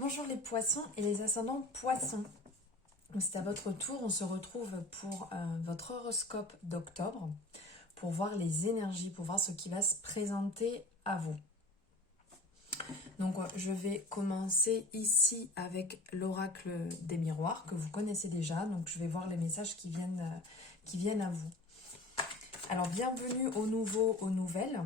Bonjour les poissons et les ascendants poissons. C'est à votre tour, on se retrouve pour votre horoscope d'octobre, pour voir les énergies, pour voir ce qui va se présenter à vous. Donc je vais commencer ici avec l'oracle des miroirs que vous connaissez déjà. Donc je vais voir les messages qui viennent à vous. Alors bienvenue aux nouveaux, aux nouvelles.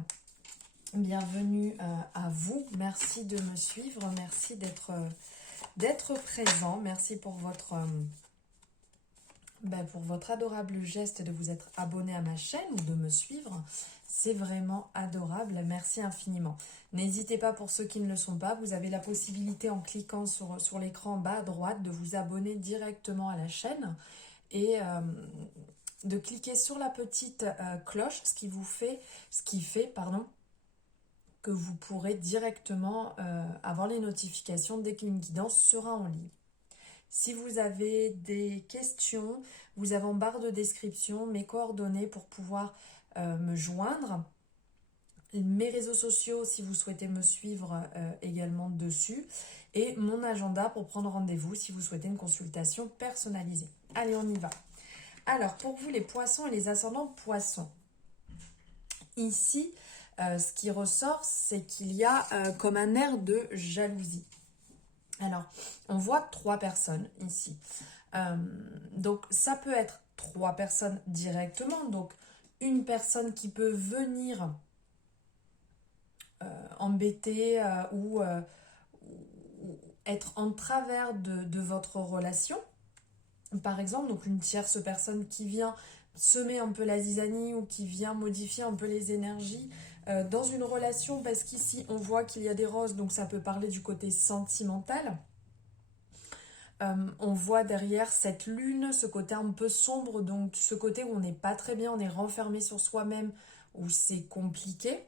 Bienvenue à vous. Merci de me suivre. Merci d'être présent. Merci pour votre adorable geste de vous être abonné à ma chaîne ou de me suivre. C'est vraiment adorable. Merci infiniment. N'hésitez pas, pour ceux qui ne le sont pas, vous avez la possibilité en cliquant sur l'écran en bas à droite de vous abonner directement à la chaîne et de cliquer sur la petite cloche, ce qui fait, que vous pourrez directement avoir les notifications dès qu'une guidance sera en ligne. Si vous avez des questions, vous avez en barre de description mes coordonnées pour pouvoir me joindre. Mes réseaux sociaux si vous souhaitez me suivre également dessus. Et mon agenda pour prendre rendez-vous si vous souhaitez une consultation personnalisée. Allez, on y va. Alors, pour vous les poissons et les ascendants poissons. Ici, ce qui ressort, c'est qu'il y a comme un air de jalousie. Alors, on voit 3 personnes ici. Donc, ça peut être 3 personnes directement. Donc, une personne qui peut venir embêter ou être en travers de votre relation. Par exemple, donc une tierce personne qui vient semer un peu la zizanie ou qui vient modifier un peu les énergies dans une relation, parce qu'ici on voit qu'il y a des roses, donc ça peut parler du côté sentimental. On voit derrière cette lune, ce côté un peu sombre, donc ce côté où on n'est pas très bien, on est renfermé sur soi-même, où c'est compliqué.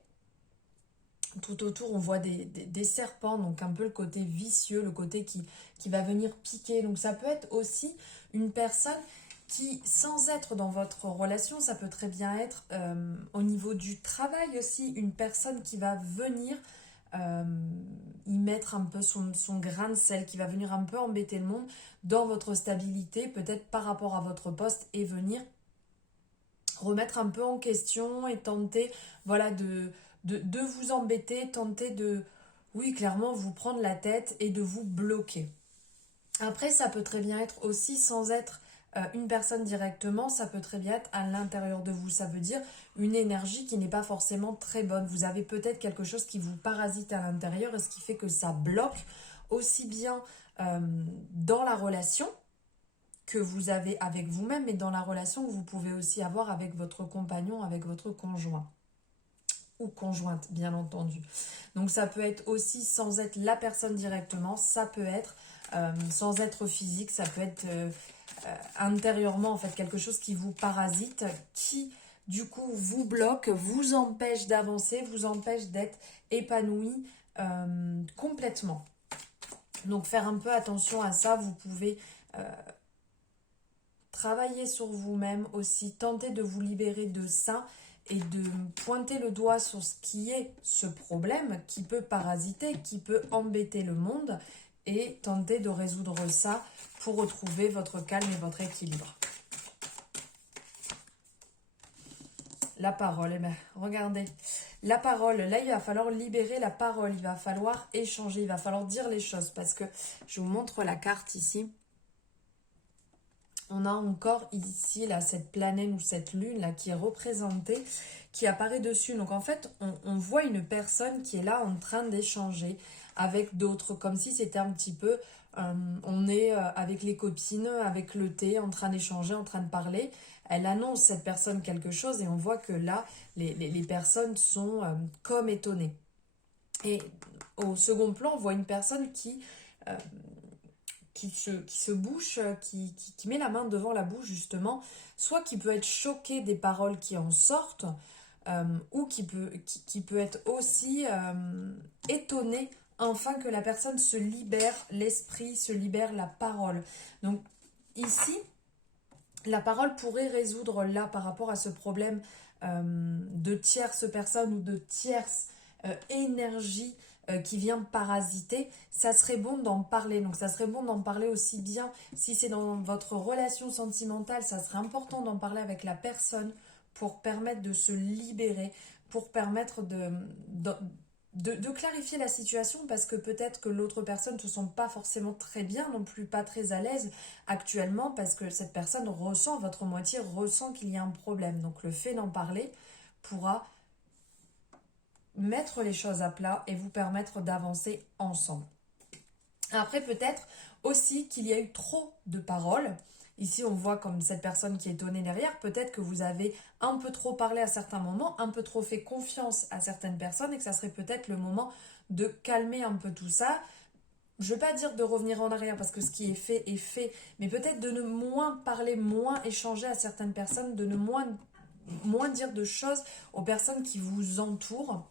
Tout autour, on voit des serpents, donc un peu le côté vicieux, le côté qui va venir piquer. Donc ça peut être aussi une personne qui, sans être dans votre relation, ça peut très bien être au niveau du travail aussi, une personne qui va venir y mettre un peu son grain de sel, qui va venir un peu embêter le monde dans votre stabilité, peut-être par rapport à votre poste, et venir remettre un peu en question et tenter, voilà, de vous embêter, tenter de, oui, clairement, vous prendre la tête et de vous bloquer. Après, ça peut très bien être aussi, sans être une personne directement, ça peut très bien être à l'intérieur de vous. Ça veut dire une énergie qui n'est pas forcément très bonne. Vous avez peut-être quelque chose qui vous parasite à l'intérieur et ce qui fait que ça bloque aussi bien dans la relation que vous avez avec vous-même, mais dans la relation que vous pouvez aussi avoir avec votre compagnon, avec votre conjoint ou conjointe, bien entendu. Donc ça peut être aussi sans être la personne directement, ça peut être sans être physique, ça peut être intérieurement, en fait, quelque chose qui vous parasite, qui du coup vous bloque, vous empêche d'avancer, vous empêche d'être épanoui complètement. Donc faire un peu attention à ça, vous pouvez travailler sur vous-même aussi, tenter de vous libérer de ça et de pointer le doigt sur ce qui est ce problème qui peut parasiter, qui peut embêter le monde, et tenter de résoudre ça pour retrouver votre calme et votre équilibre. La parole, eh bien, regardez, la parole, là il va falloir libérer la parole, il va falloir échanger, il va falloir dire les choses, parce que je vous montre la carte ici. On a encore ici là cette planète ou cette lune là qui est représentée, qui apparaît dessus. Donc en fait, on voit une personne qui est là en train d'échanger avec d'autres, comme si c'était un petit peu, on est avec les copines, avec le thé, en train d'échanger, en train de parler. Elle annonce, cette personne, quelque chose, et on voit que là, les personnes sont comme étonnées. Et au second plan, on voit une personne euh, qui se bouche, qui met la main devant la bouche justement, soit qui peut être choqué des paroles qui en sortent, ou qui peut être aussi étonné enfin que la personne se libère, l'esprit se libère, la parole. Donc ici, la parole pourrait résoudre là par rapport à ce problème de tierce personne ou de tierce énergie qui vient parasiter, ça serait bon d'en parler. Donc ça serait bon d'en parler aussi bien si c'est dans votre relation sentimentale, ça serait important d'en parler avec la personne pour permettre de se libérer, pour permettre de clarifier la situation, parce que peut-être que l'autre personne ne se sent pas forcément très bien non plus, pas très à l'aise actuellement, parce que cette personne ressent, votre moitié ressent qu'il y a un problème. Donc le fait d'en parler pourra mettre les choses à plat et vous permettre d'avancer ensemble. Après, peut-être aussi qu'il y a eu trop de paroles. Ici, on voit comme cette personne qui est étonnée derrière. Peut-être que vous avez un peu trop parlé à certains moments, un peu trop fait confiance à certaines personnes et que ça serait peut-être le moment de calmer un peu tout ça. Je ne veux pas dire de revenir en arrière parce que ce qui est fait, mais peut-être de ne moins parler, moins échanger à certaines personnes, de ne moins dire de choses aux personnes qui vous entourent.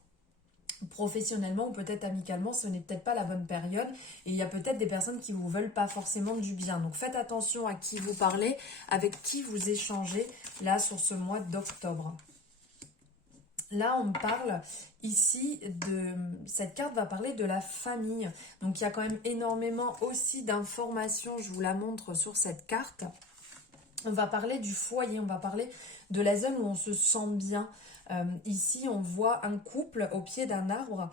Professionnellement ou peut-être amicalement, ce n'est peut-être pas la bonne période et il y a peut-être des personnes qui vous veulent pas forcément du bien. Donc faites attention à qui vous parlez, avec qui vous échangez là sur ce mois d'octobre. Là, on parle ici cette carte va parler de la famille. Donc il y a quand même énormément aussi d'informations, je vous la montre sur cette carte. On va parler du foyer, on va parler de la zone où on se sent bien. Ici, on voit un couple au pied d'un arbre.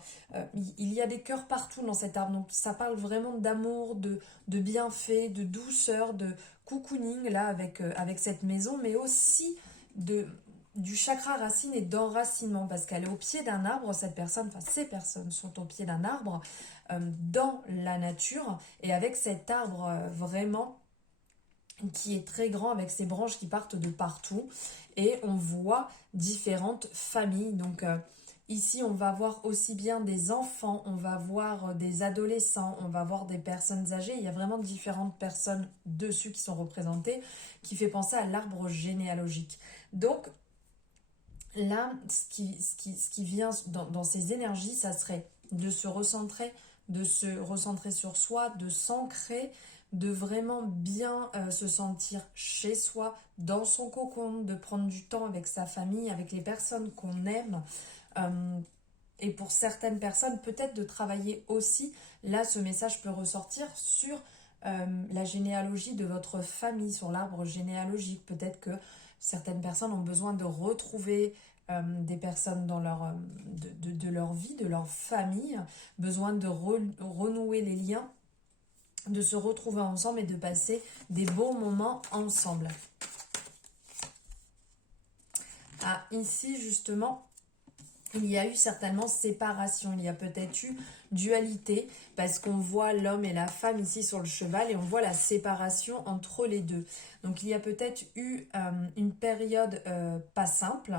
Il y a des cœurs partout dans cet arbre. Donc, ça parle vraiment d'amour, de bienfait, de douceur, de cocooning là avec cette maison, mais aussi du chakra racine et d'enracinement, parce qu'elle est au pied d'un arbre. Cette personne, enfin ces personnes sont au pied d'un arbre dans la nature et avec cet arbre vraiment qui est très grand avec ses branches qui partent de partout et on voit différentes familles. Donc ici on va voir aussi bien des enfants, on va voir des adolescents, on va voir des personnes âgées. Il y a vraiment différentes personnes dessus qui sont représentées, qui fait penser à l'arbre généalogique. Donc là, ce qui vient dans ces énergies, ça serait de se recentrer sur soi, de s'ancrer, de vraiment bien se sentir chez soi, dans son cocon, de prendre du temps avec sa famille, avec les personnes qu'on aime. Et pour certaines personnes, peut-être de travailler aussi. Là, ce message peut ressortir sur la généalogie de votre famille, sur l'arbre généalogique. Peut-être que certaines personnes ont besoin de retrouver des personnes dans de leur vie, de leur famille, besoin de renouer les liens, de se retrouver ensemble et de passer des bons moments ensemble. Ah, ici justement, il y a eu certainement séparation, il y a peut-être eu dualité, parce qu'on voit l'homme et la femme ici sur le cheval et on voit la séparation entre les deux. Donc il y a peut-être eu une période pas simple,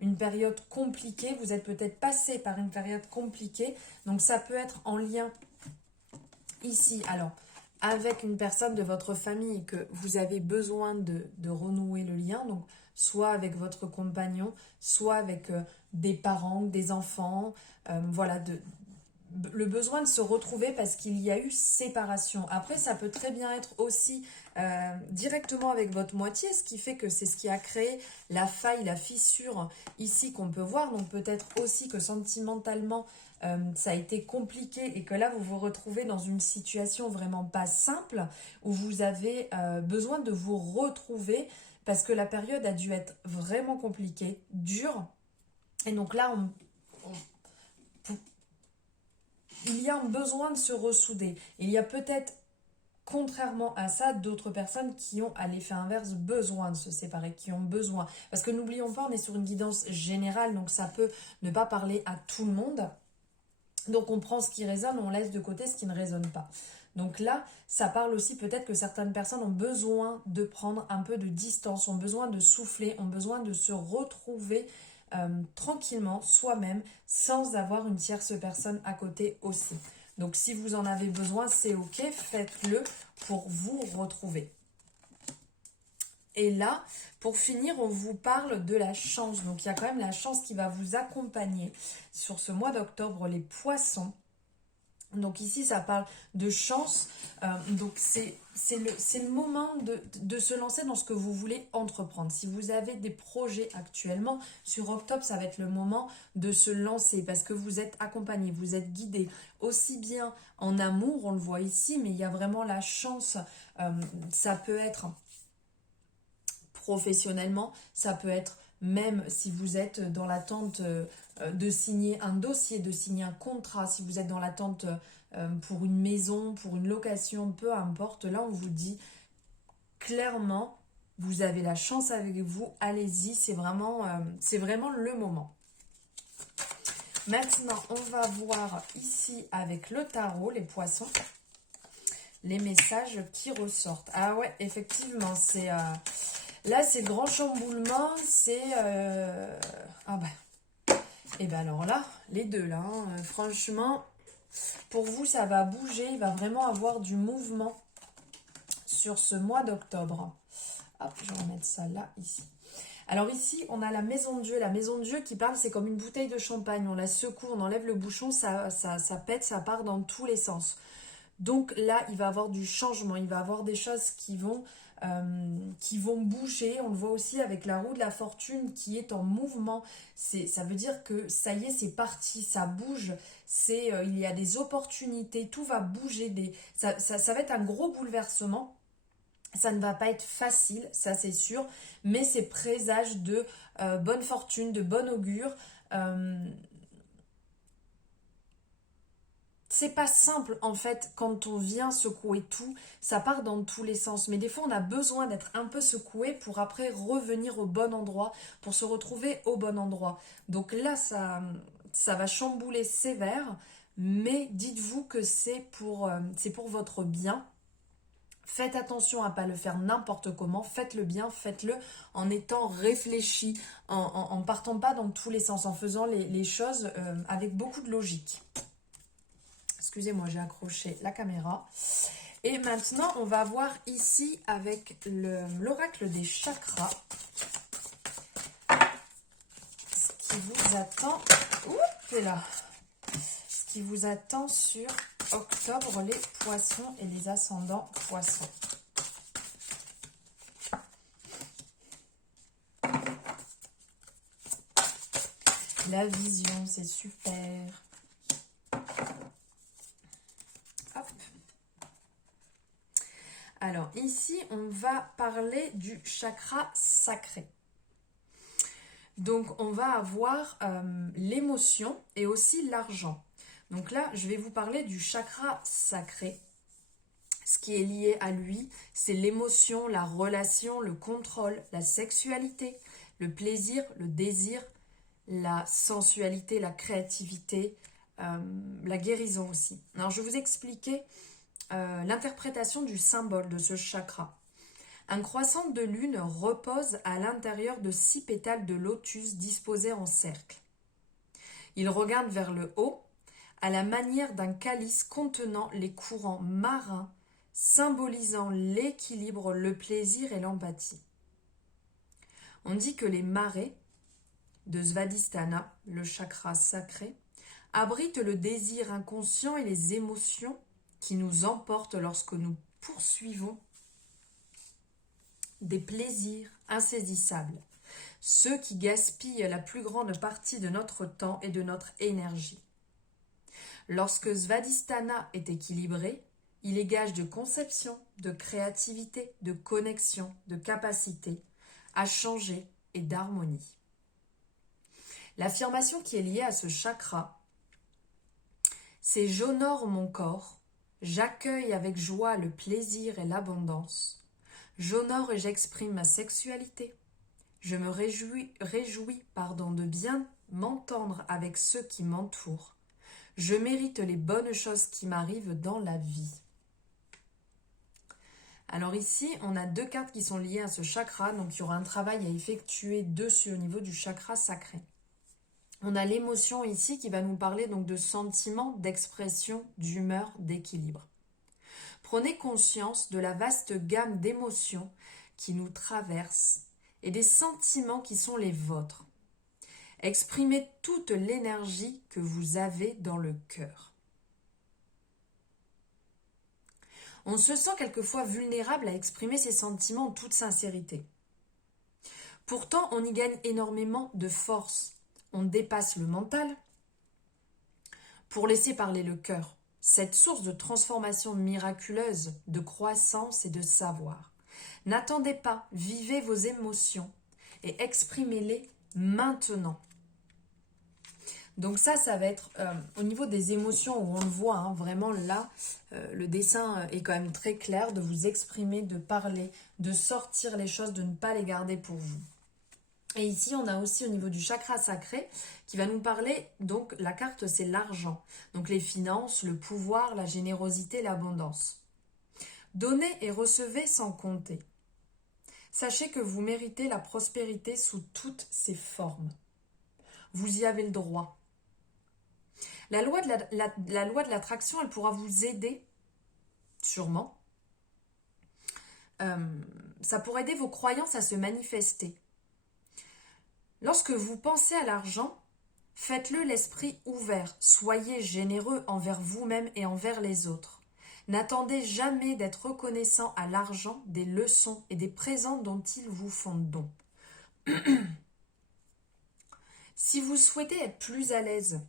une période compliquée, vous êtes peut-être passé par une période compliquée, donc ça peut être en lien ici, alors avec une personne de votre famille que vous avez besoin de renouer le lien, donc soit avec votre compagnon, soit avec des parents, des enfants, voilà, le besoin de se retrouver parce qu'il y a eu séparation. Après, ça peut très bien être aussi directement avec votre moitié, ce qui fait que c'est ce qui a créé la faille, la fissure ici qu'on peut voir. Donc peut-être aussi que sentimentalement, ça a été compliqué et que là, vous vous retrouvez dans une situation vraiment pas simple où vous avez besoin de vous retrouver parce que la période a dû être vraiment compliquée, dure. Et donc là, il y a un besoin de se ressouder. Il y a peut-être, contrairement à ça, d'autres personnes qui ont, à l'effet inverse, besoin de se séparer, qui ont besoin. Parce que n'oublions pas, on est sur une guidance générale, donc ça peut ne pas parler à tout le monde. Donc on prend ce qui résonne, on laisse de côté ce qui ne résonne pas. Donc là, ça parle aussi peut-être que certaines personnes ont besoin de prendre un peu de distance, ont besoin de souffler, ont besoin de se retrouver tranquillement, soi-même, sans avoir une tierce personne à côté aussi. Donc si vous en avez besoin, c'est ok, faites-le pour vous retrouver. Et là, pour finir, on vous parle de la chance. Donc il y a quand même la chance qui va vous accompagner sur ce mois d'octobre, les poissons. Donc ici, ça parle de chance. Donc c'est le moment de se lancer dans ce que vous voulez entreprendre. Si vous avez des projets actuellement, sur octobre, ça va être le moment de se lancer parce que vous êtes accompagné, vous êtes guidé. Aussi bien en amour, on le voit ici, mais il y a vraiment la chance. Ça peut être professionnellement, ça peut être même si vous êtes dans l'attente de signer un dossier, de signer un contrat, si vous êtes dans l'attente pour une maison, pour une location, peu importe, là on vous dit clairement, vous avez la chance avec vous, allez-y, c'est vraiment le moment. Maintenant, on va voir ici avec le tarot, les poissons, les messages qui ressortent. Ah ouais, effectivement, c'est... là, c'est le grand chamboulement, c'est... ah bah... Et ben alors là, les deux là, hein, franchement, pour vous, ça va bouger, il va vraiment avoir du mouvement sur ce mois d'octobre. Hop, je vais remettre ça là, ici. Alors ici, on a la maison de Dieu. La maison de Dieu qui parle, c'est comme une bouteille de champagne. On la secoue, on enlève le bouchon, ça pète, ça part dans tous les sens. Donc là, il va avoir du changement, il va avoir des choses qui vont bouger. On le voit aussi avec la roue de la fortune qui est en mouvement. Ça veut dire que ça y est, c'est parti, ça bouge. Il y a des opportunités, tout va bouger. Ça va être un gros bouleversement. Ça ne va pas être facile, ça c'est sûr, mais c'est présage de bonne fortune, de bon augure. C'est pas simple en fait quand on vient secouer tout, ça part dans tous les sens. Mais des fois on a besoin d'être un peu secoué pour après revenir au bon endroit, pour se retrouver au bon endroit. Donc là ça va chambouler sévère, mais dites-vous que c'est pour votre bien. Faites attention à ne pas le faire n'importe comment, faites-le bien, faites-le en étant réfléchi, en partant pas dans tous les sens, en faisant les choses avec beaucoup de logique. Excusez-moi, j'ai accroché la caméra. Et maintenant, on va voir ici avec l'oracle des chakras ce qui vous attend. Oups, là. Ce qui vous attend sur octobre, les poissons et les ascendants poissons. La vision, c'est super. Hop. Alors ici, on va parler du chakra sacré. Donc on va avoir l'émotion et aussi l'argent. Donc là, je vais vous parler du chakra sacré. Ce qui est lié à lui, c'est l'émotion, la relation, le contrôle, la sexualité, le plaisir, le désir, la sensualité, la créativité, la guérison aussi. Alors je vais vous expliquer l'interprétation du symbole de ce chakra. Un croissant de lune repose à l'intérieur de 6 pétales de lotus disposés en cercle. Il regarde vers le haut, à la manière d'un calice contenant les courants marins, symbolisant l'équilibre, le plaisir et l'empathie. On dit que les marées de Svadhisthana, le chakra sacré, abritent le désir inconscient et les émotions qui nous emportent lorsque nous poursuivons des plaisirs insaisissables, ceux qui gaspillent la plus grande partie de notre temps et de notre énergie. Lorsque Svadhisthana est équilibré, il est gage de conception, de créativité, de connexion, de capacité à changer et d'harmonie. L'affirmation qui est liée à ce chakra, c'est « j'honore mon corps, j'accueille avec joie le plaisir et l'abondance, j'honore et j'exprime ma sexualité, je me réjouis de bien m'entendre avec ceux qui m'entourent, je mérite les bonnes choses qui m'arrivent dans la vie. » Alors ici, on a 2 cartes qui sont liées à ce chakra, donc il y aura un travail à effectuer dessus au niveau du chakra sacré. On a l'émotion ici qui va nous parler donc de sentiments, d'expression, d'humeur, d'équilibre. Prenez conscience de la vaste gamme d'émotions qui nous traversent et des sentiments qui sont les vôtres. Exprimez toute l'énergie que vous avez dans le cœur. On se sent quelquefois vulnérable à exprimer ses sentiments en toute sincérité. Pourtant, on y gagne énormément de force. On dépasse le mental pour laisser parler le cœur, cette source de transformation miraculeuse, de croissance et de savoir. N'attendez pas, vivez vos émotions et exprimez-les maintenant. Donc ça va être au niveau des émotions où on le voit, hein, vraiment là, le dessin est quand même très clair, de vous exprimer, de parler, de sortir les choses, de ne pas les garder pour vous. Et ici, on a aussi au niveau du chakra sacré qui va nous parler, donc la carte c'est l'argent, donc les finances, le pouvoir, la générosité, l'abondance. Donnez et recevez sans compter. Sachez que vous méritez la prospérité sous toutes ses formes. Vous y avez le droit. La loi de l'attraction, elle pourra vous aider, sûrement. Ça pourra aider vos croyances à se manifester. Lorsque vous pensez à l'argent, faites-le l'esprit ouvert. Soyez généreux envers vous-même et envers les autres. N'attendez jamais d'être reconnaissant à l'argent des leçons et des présents dont ils vous font don. Si vous souhaitez être plus à l'aise,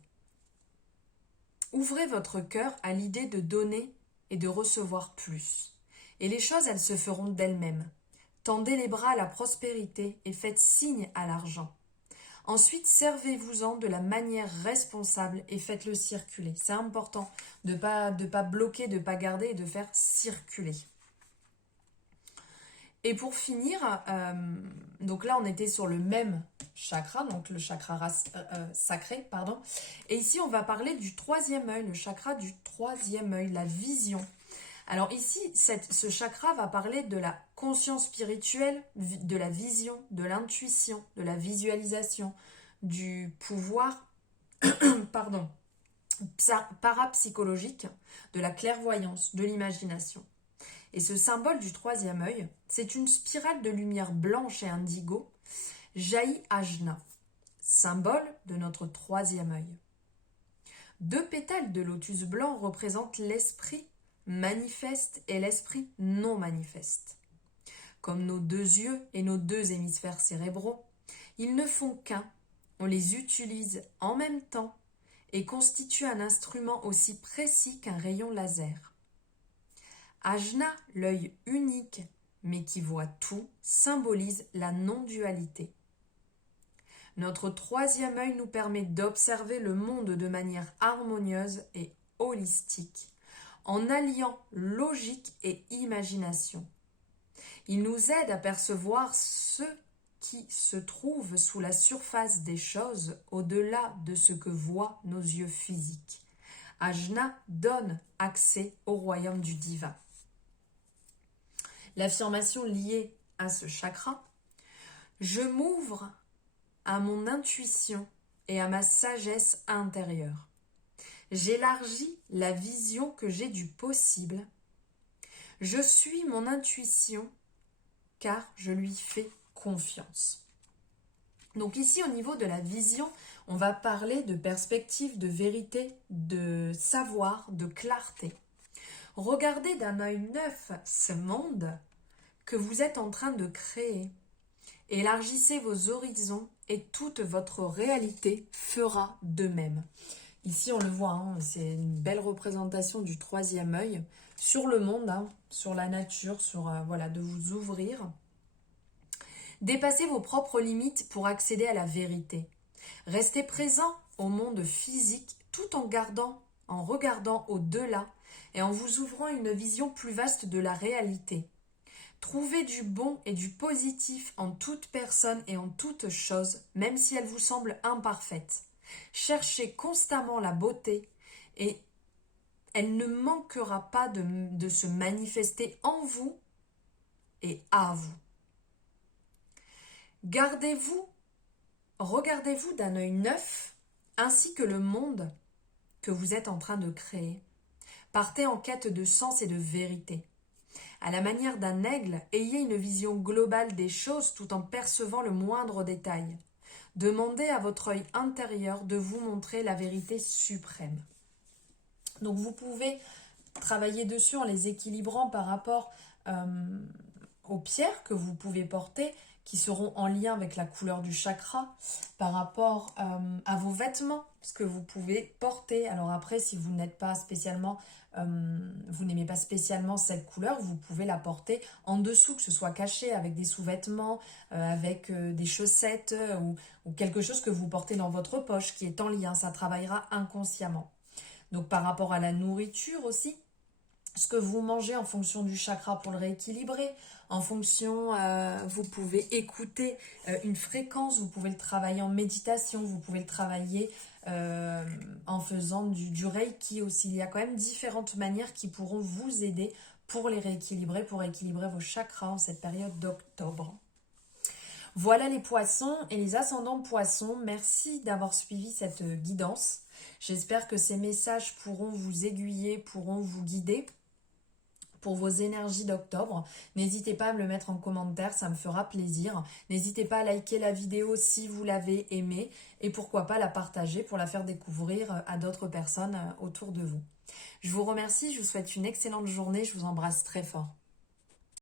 ouvrez votre cœur à l'idée de donner et de recevoir plus. Et les choses, elles se feront d'elles-mêmes. Tendez les bras à la prospérité et faites signe à l'argent. Ensuite, servez-vous-en de la manière responsable et faites-le circuler. C'est important de pas bloquer, de ne pas garder et de faire circuler. Et pour finir, donc là on était sur le même chakra, donc le chakra sacré, pardon. Et ici on va parler du troisième œil, le chakra du troisième œil, la vision. Alors ici, ce chakra va parler de la conscience spirituelle, de la vision, de l'intuition, de la visualisation, du pouvoir pardon, parapsychologique, de la clairvoyance, de l'imagination. Et ce symbole du troisième œil, c'est une spirale de lumière blanche et indigo, jaillit Ajna, symbole de notre troisième œil. 2 pétales de lotus blanc représentent l'esprit manifeste et l'esprit non manifeste. Comme nos 2 yeux et nos 2 hémisphères cérébraux, ils ne font qu'un, on les utilise en même temps et constituent un instrument aussi précis qu'un rayon laser. Ajna, l'œil unique mais qui voit tout, symbolise la non-dualité. Notre troisième œil nous permet d'observer le monde de manière harmonieuse et holistique, en alliant logique et imagination. Il nous aide à percevoir ce qui se trouve sous la surface des choses au-delà de ce que voient nos yeux physiques. Ajna donne accès au royaume du divin. L'affirmation liée à ce chakra, je m'ouvre à mon intuition et à ma sagesse intérieure. J'élargis la vision que j'ai du possible. Je suis mon intuition car je lui fais confiance. Donc ici, au niveau de la vision, on va parler de perspective, de vérité, de savoir, de clarté. Regardez d'un œil neuf ce monde que vous êtes en train de créer. Élargissez vos horizons et toute votre réalité fera de même. Ici, on le voit, hein, c'est une belle représentation du troisième œil sur le monde, hein, sur la nature, sur voilà, de vous ouvrir. Dépassez vos propres limites pour accéder à la vérité. Restez présent au monde physique tout en regardant au-delà et en vous ouvrant une vision plus vaste de la réalité. Trouvez du bon et du positif en toute personne et en toute chose, même si elle vous semble imparfaite. Cherchez constamment la beauté et elle ne manquera pas de se manifester en vous et à vous. Regardez-vous d'un œil neuf ainsi que le monde que vous êtes en train de créer. Partez en quête de sens et de vérité. À la manière d'un aigle, ayez une vision globale des choses tout en percevant le moindre détail. Demandez à votre œil intérieur de vous montrer la vérité suprême. Donc vous pouvez travailler dessus en les équilibrant par rapport aux pierres que vous pouvez porter, qui seront en lien avec la couleur du chakra, par rapport à vos vêtements, ce que vous pouvez porter. Alors après, si vous n'êtes pas spécialement, vous n'aimez pas spécialement cette couleur, vous pouvez la porter en dessous, que ce soit caché avec des sous-vêtements, avec des chaussettes ou quelque chose que vous portez dans votre poche qui est en lien, ça travaillera inconsciemment. Donc par rapport à la nourriture aussi, ce que vous mangez en fonction du chakra pour le rééquilibrer, en fonction, vous pouvez écouter une fréquence, vous pouvez le travailler en méditation, vous pouvez le travailler en faisant du reiki aussi. Il y a quand même différentes manières qui pourront vous aider pour les rééquilibrer, pour équilibrer vos chakras en cette période d'octobre. Voilà les poissons et les ascendants poissons, merci d'avoir suivi cette guidance. J'espère que ces messages pourront vous aiguiller, pourront vous guider pour vos énergies d'octobre. N'hésitez pas à me le mettre en commentaire, ça me fera plaisir. N'hésitez pas à liker la vidéo si vous l'avez aimée et pourquoi pas la partager pour la faire découvrir à d'autres personnes autour de vous. Je vous remercie, je vous souhaite une excellente journée, je vous embrasse très fort.